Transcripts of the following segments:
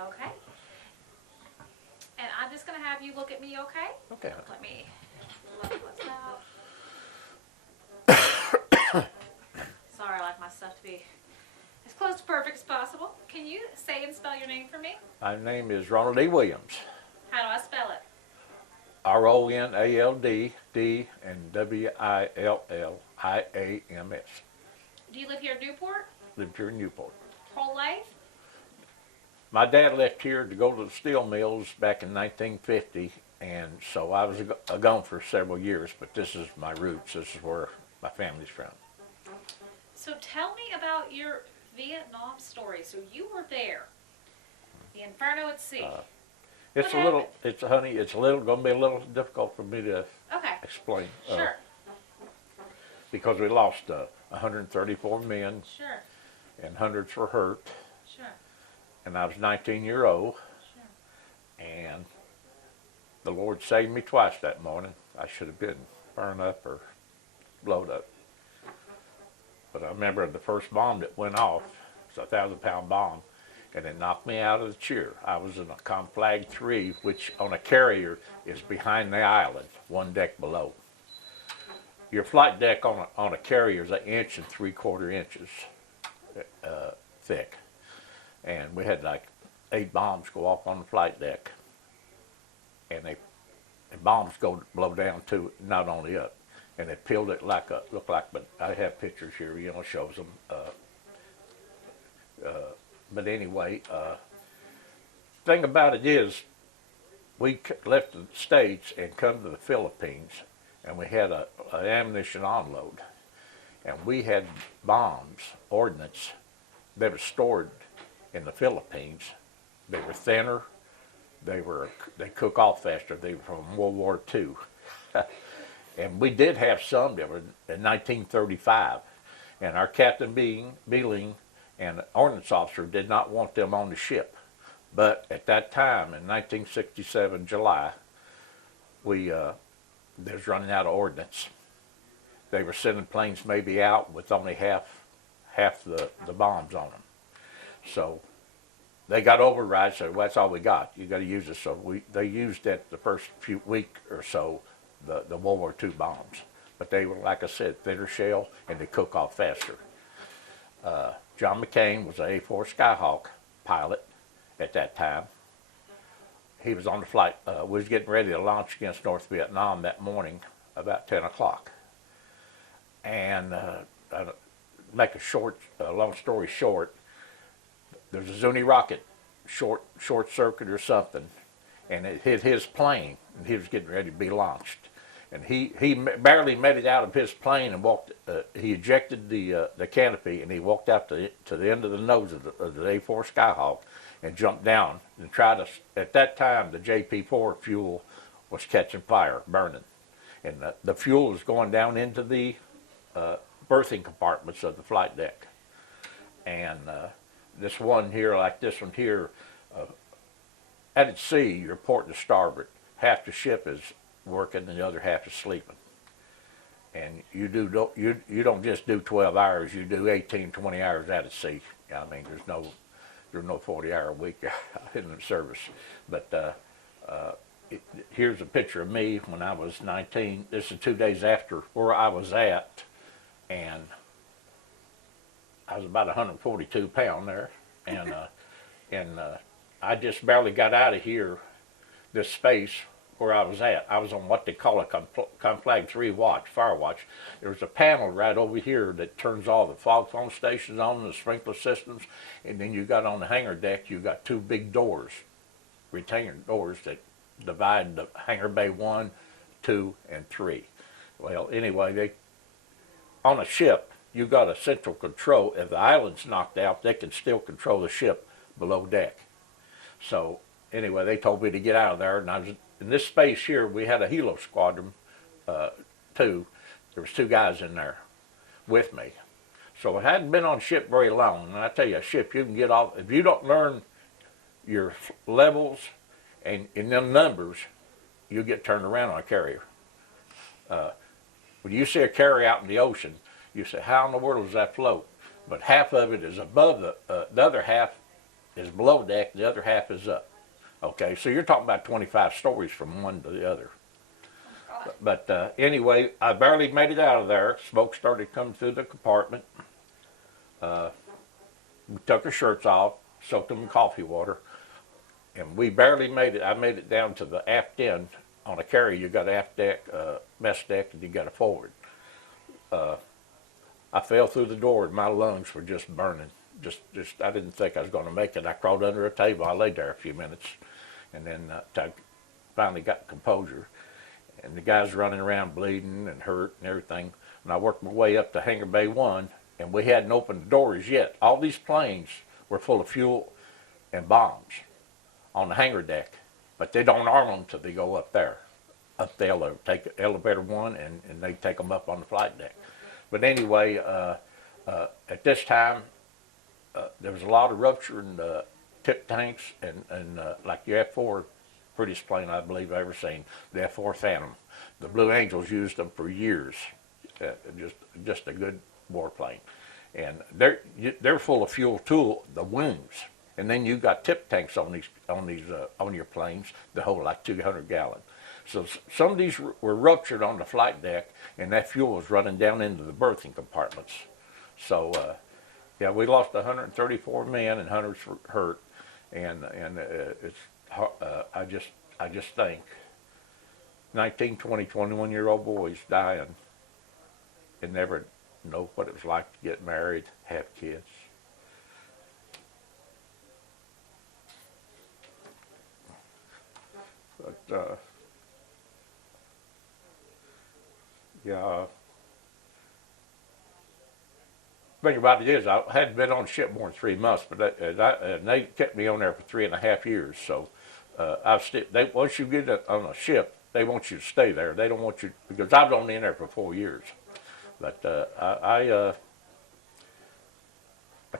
Okay. And I'm just going to have you look at me, okay? Okay. Let me level this out. Sorry, I like my stuff to be as close to perfect as possible. Can you say and spell your name for me? My name is Ronald D. Williams. How do I spell it? Ronald, D, and Williams. Do you live here in Newport? Lived here in Newport. Whole life? My dad left here to go to the steel mills back in 1950, and so I was gone for several years, but this is my roots. This is where my family's from. So tell me about your Vietnam story. So you were there. The Inferno at Sea. It's What a little, happened? it's going to be a little difficult for me to Okay. explain. Sure. Because we lost 134 men, Sure. and hundreds were hurt, Sure. and I was 19-year-old, Sure. and the Lord saved me twice that morning. I should have been burned up or blowed up. But I remember the first bomb that went off, it was a 1,000-pound bomb, and it knocked me out of the chair. I was in a Conflag 3, which on a carrier is behind the island, one deck below. Your flight deck on a carrier is 1 3/4 inches thick. And we had like 8 bombs go off on the flight deck. And the bombs blow down too, not only up. And they peeled it looked like, but I have pictures here, shows them. But anyway, thing about it is, we left the States and come to the Philippines, and we had an ammunition unload. And we had bombs, ordnance, that were stored in the Philippines. They were thinner, they cook off faster, they were from World War II. And we did have some that were in 1935. And our Captain Beeling and the ordnance officer did not want them on the ship. But at that time, in 1967, July, they was running out of ordnance. They were sending planes maybe out with only half the bombs on them. So they got override, said, well, that's all we got. You got to use it. So they used it the first few week or so, the World War II bombs. But they were, like I said, thinner shell, and they cook off faster. John McCain was an A-4 Skyhawk pilot at that time. He was on the flight. We was getting ready to launch against North Vietnam that morning about 10 o'clock. And make a long story short, there's a Zuni rocket short circuit or something, and it hit his plane, and he was getting ready to be launched. And he barely made it out of his plane and walked. He ejected the canopy, and he walked out to the end of the nose of the A-4 Skyhawk and jumped down and tried to. At that time, the JP-4 fuel was catching fire, burning, and the fuel was going down into the berthing compartments of the flight deck. And this one here, like this one here, at sea, you're port to starboard. Half the ship is working, and the other half is sleeping. And you don't just do 12 hours. You do 18, 20 hours out at sea. I mean, there's no 40-hour week in the service. But here's a picture of me when I was 19. This is 2 days after where I was at, and I was about 142 pounds there, and I just barely got out of here, this space where I was at. I was on what they call a Conflag 3 watch, fire watch. There was a panel right over here that turns all the fog phone stations on, the sprinkler systems, and then you got on the hangar deck, you got 2 big doors, retainer doors that divide the hangar bay 1, 2, and 3. Well, anyway, on a ship, you got a central control. If the island's knocked out, they can still control the ship below deck. So anyway, they told me to get out of there, and I was in this space here. We had a helo squadron, 2. There was 2 guys in there with me. So I hadn't been on ship very long, and I tell you, a ship you can get off if you don't learn your levels and in them numbers, you get turned around on a carrier. When you see a carrier out in the ocean, you say, how in the world does that float? But half of it is above the other half is below deck, the other half is up. Okay, so you're talking about 25 stories from one to the other. God. But anyway, I barely made it out of there. Smoke started coming through the compartment. We took our shirts off, soaked them in coffee water, and we barely made it. I made it down to the aft end. On a carrier, you got aft deck, mess deck, and you got a forward. I fell through the door, and my lungs were just burning. I didn't think I was going to make it. I crawled under a table. I laid there a few minutes, and then I finally got composure. And the guys running around bleeding and hurt and everything. And I worked my way up to Hangar Bay 1, and we hadn't opened the doors yet. All these planes were full of fuel and bombs on the hangar deck, but they don't arm them till they go up there, up the elevator. Take elevator 1, and they take them up on the flight deck. But anyway, at this time, there was a lot of rupturing tip tanks, and like the F-4, prettiest plane I believe I've ever seen, the F-4 Phantom. The Blue Angels used them for years, just a good warplane. And they're full of fuel too, the wings. And then you got tip tanks on your planes that hold like 200 gallons. So some of these were ruptured on the flight deck, and that fuel was running down into the berthing compartments. So yeah, we lost 134 men and hundreds were hurt, and it's I just think 19, 20, 21-year-old boys dying and never know what it was like to get married, have kids. But yeah, thing about it is I hadn't been on the ship more than 3 months, but they kept me on there for 3.5 years. So once you get on a ship, they want you to stay there. They don't want you, because I was only in there for 4 years. But a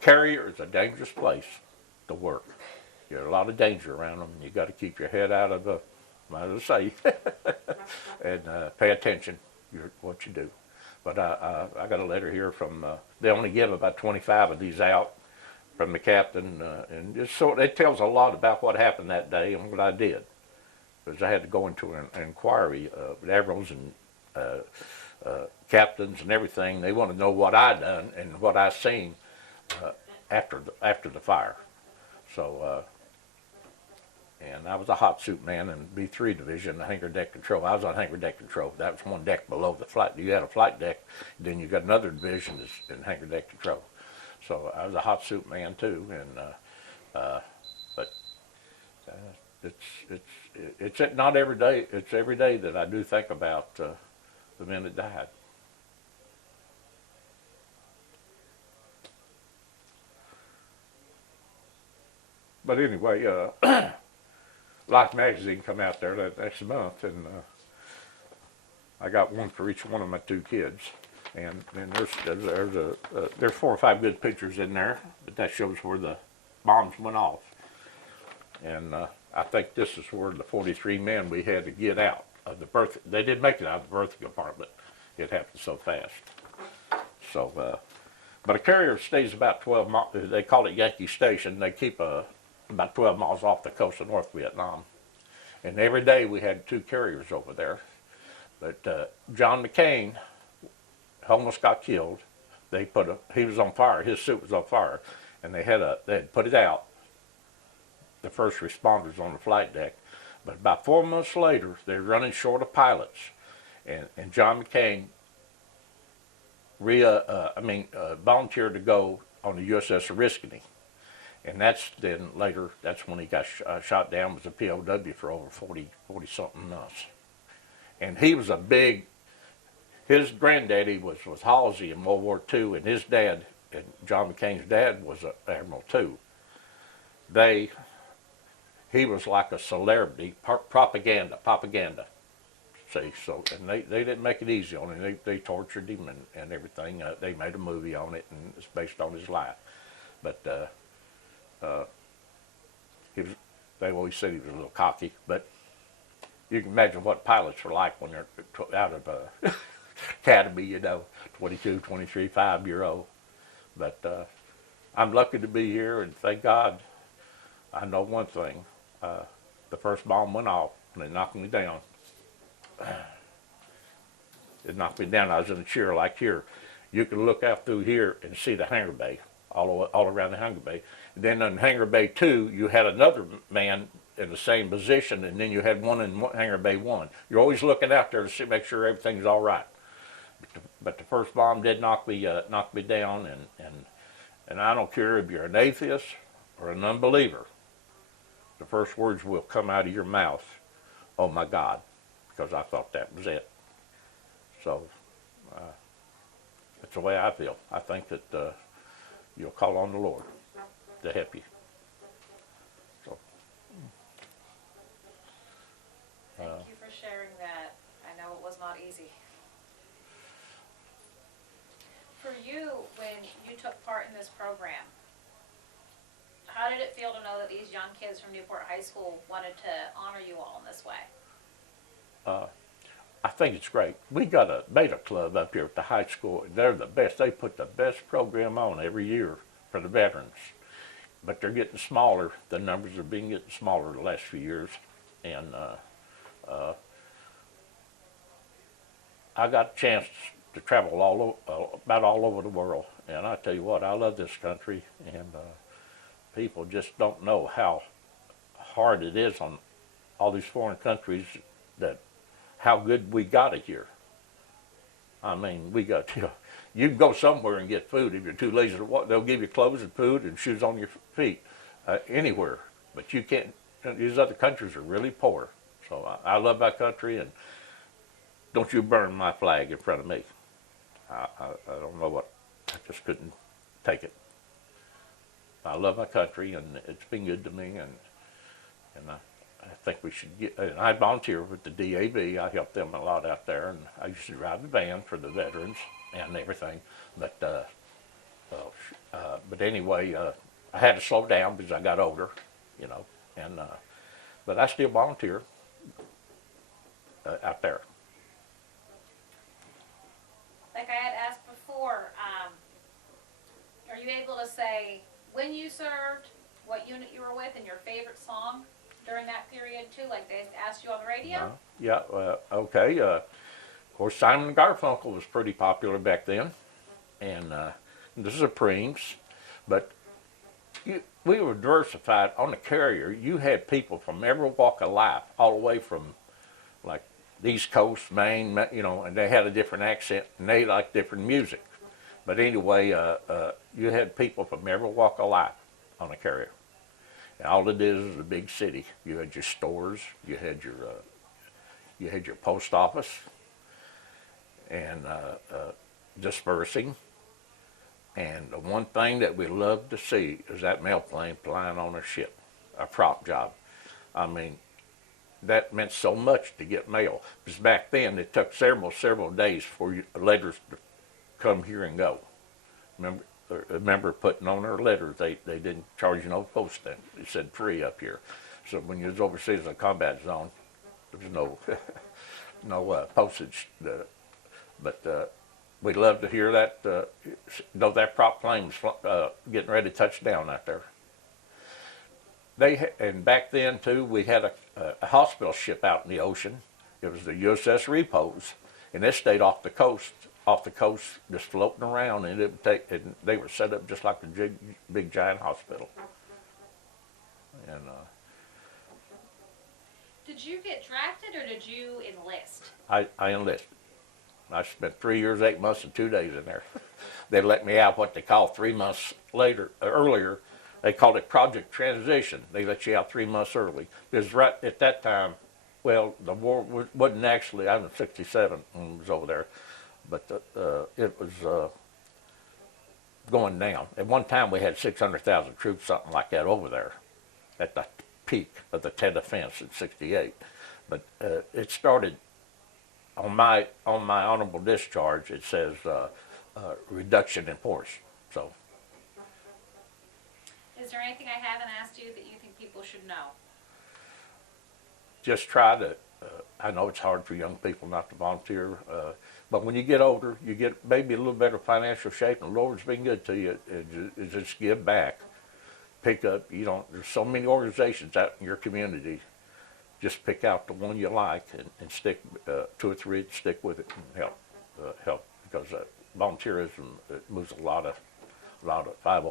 carrier is a dangerous place to work. There's a lot of danger around them. You got to keep your head out of the, as I say, and pay attention to what you do. But I got a letter here from, they only give about 25 of these out from the captain, and just so it tells a lot about what happened that day and what I did. Because I had to go into an inquiry with admirals and captains and everything. They want to know what I done and what I seen after the fire. So, and I was a hot suit man in B3 division, the hangar deck control. I was on hangar deck control. That was one deck below the flight. You had a flight deck, then you got another division that's in hangar deck control. So I was a hot suit man too, and but it's not every day. It's every day that I do think about the men that died. But anyway, Life magazine come out there that next month, and I got one for each one of my 2 kids. And then there's 4 or 5 good pictures in there, but that shows where the bombs went off. And I think this is where the 43 men we had to get out of the berth. They didn't make it out of the berthing compartment. It happened so fast. So, but a carrier stays about 12 miles. They call it Yankee Station. They keep about 12 miles off the coast of North Vietnam. And every day we had 2 carriers over there. But John McCain almost got killed. He was on fire. His suit was on fire, and they had put it out. The first responders on the flight deck. But about 4 months later, they're running short of pilots, and John McCain volunteered to go on the U.S.S. Oriskany. And that's when he got shot down, was a POW for over 40 something months. And he was his granddaddy was Halsey in World War II, and his dad, and John McCain's dad, was an admiral too. He was like a celebrity, propaganda. See, so, and they didn't make it easy on him. They tortured him and everything. They made a movie on it, and it's based on his life. But they always said he was a little cocky, but you can imagine what pilots were like when they're out of academy, 22, 23, 5-year-old. But I'm lucky to be here, and thank God I know one thing. The first bomb went off and it knocked me down. It knocked me down. I was in a chair like here. You could look out through here and see the hangar bay, all around the hangar bay. And then in hangar bay 2, you had another man in the same position, and then you had one in hangar bay 1. You're always looking out there to see, make sure everything's all right. But the first bomb did knock me down, and I don't care if you're an atheist or an unbeliever. The first words will come out of your mouth, "Oh my God," because I thought that was it. So that's the way I feel. I think that you'll call on the Lord to help you. So, Thank you for sharing that. I know it was not easy. For you, when you took part in this program, how did it feel to know that these young kids from Newport High School wanted to honor you all in this way? I think it's great. We got a beta club up here at the high school. They're the best. They put the best program on every year for the veterans. But they're getting smaller. The numbers have been getting smaller the last few years. And I got a chance to travel about all over the world. And I tell you what, I love this country. And people just don't know how hard it is on all these foreign countries, that how good we got it here. I mean, we got, you can go somewhere and get food if you're too lazy to walk. They'll give you clothes and food and shoes on your feet anywhere. But you can't, these other countries are really poor. So I love my country, and don't you burn my flag in front of me. I don't know what, I just couldn't take it. I love my country, and it's been good to me, and I think we should get, and I volunteer with the DAB. I help them a lot out there, and I used to drive the van for the veterans and everything. But anyway, I had to slow down because I got older, and but I still volunteer out there. Like I had asked before, are you able to say when you served, what unit you were with, and your favorite song during that period too, like they asked you on the radio? Yeah, okay. Of course, Simon and Garfunkel was pretty popular back then, and the Supremes. But we were diversified on the carrier. You had people from every walk of life, all the way from like the East Coast, Maine, and they had a different accent, and they liked different music. But anyway, you had people from every walk of life on the carrier. And all it is a big city. You had your stores, you had your post office, and dispersing. And the one thing that we loved to see is that mail plane flying on a ship, a prop job. I mean, that meant so much to get mail. Because back then it took several days for letters to come here and go. Remember putting on our letters, they didn't charge you no postage. It said free up here. So when you was overseas in a combat zone, there was no postage. But we loved to hear that, know that prop plane was getting ready to touch down out there. And back then too, we had a hospital ship out in the ocean. It was the U.S.S. Repose, and it stayed off the coast, just floating around, and they were set up just like a big giant hospital. And did you get drafted or did you enlist? I enlisted. I spent 3 years, 8 months, and 2 days in there. They let me out what they call 3 months earlier. They called it Project Transition. They let you out 3 months early. Because right at that time, well, the war wasn't actually, I was in 67 when I was over there, but it was going down. At one time we had 600,000 troops, something like that, over there at the peak of the Tet Offense in 68. But it started, on my honorable discharge, it says reduction in force. So. Is there anything I haven't asked you that you think people should know? Just try to, I know it's hard for young people not to volunteer, but when you get older, you get maybe a little better financial shape, and the Lord's been good to you, just give back. pick up, there's so many organizations out in your community. Just pick out the one you like and stick, 2 or 3, stick with it and help, because volunteerism, it moves a lot of 501